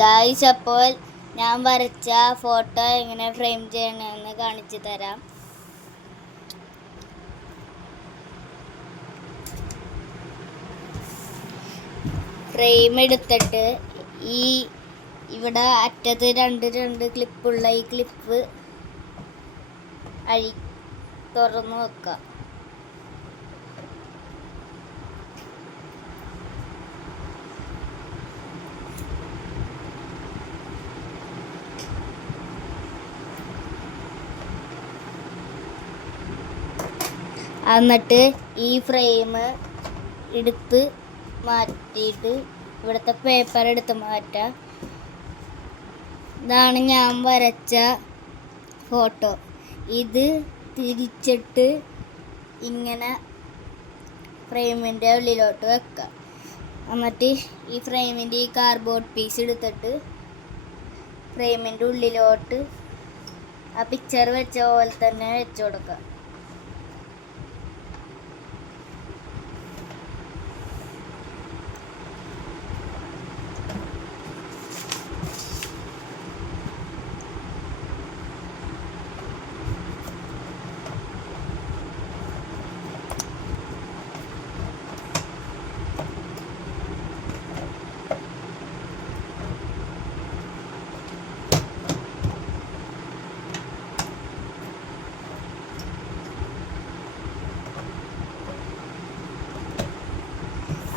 Guys, അപ്പോൾ ഞാൻ വരച്ച ഫോട്ടോ എങ്ങനെ ഫ്രെയിം ചെയ്യണമെന്ന് കാണിച്ചു തരാം. ഫ്രെയിം എടുത്തിട്ട് ഇവിടെ അറ്റത്ത് രണ്ട് ക്ലിപ്പുള്ള ഈ ക്ലിപ്പ് തുറന്നു വെക്കാം. എന്നിട്ട് ഈ ഫ്രെയിം എടുത്ത് മാറ്റിയിട്ട് ഇവിടുത്തെ പേപ്പർ എടുത്ത് മാറ്റാം. ഇതാണ് ഞാൻ വരച്ച ഫോട്ടോ. ഇത് തിരിച്ചിട്ട് ഇങ്ങനെ ഫ്രെയിമിൻ്റെ ഉള്ളിലോട്ട് വെക്കാം. എന്നിട്ട് ഈ ഫ്രെയിമിൻ്റെ ഈ കാർഡ്ബോർഡ് പീസ് എടുത്തിട്ട് ഫ്രെയിമിൻ്റെ ഉള്ളിലോട്ട് ആ പിക്ചർ വെച്ച പോലെ തന്നെ വെച്ച് കൊടുക്കാം.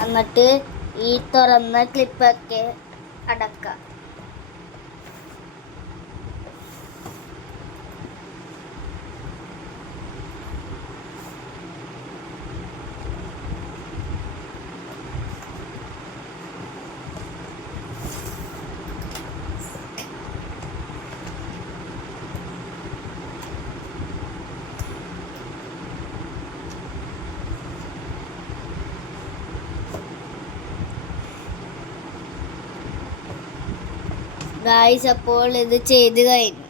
എന്നിട്ട് ഈ തുറന്ന ക്ലിപ്പൊക്കെ അടക്കാം. ഗായ്സ്, അപ്പോൾ ഇത് ചെയ്ത് കഴിഞ്ഞു.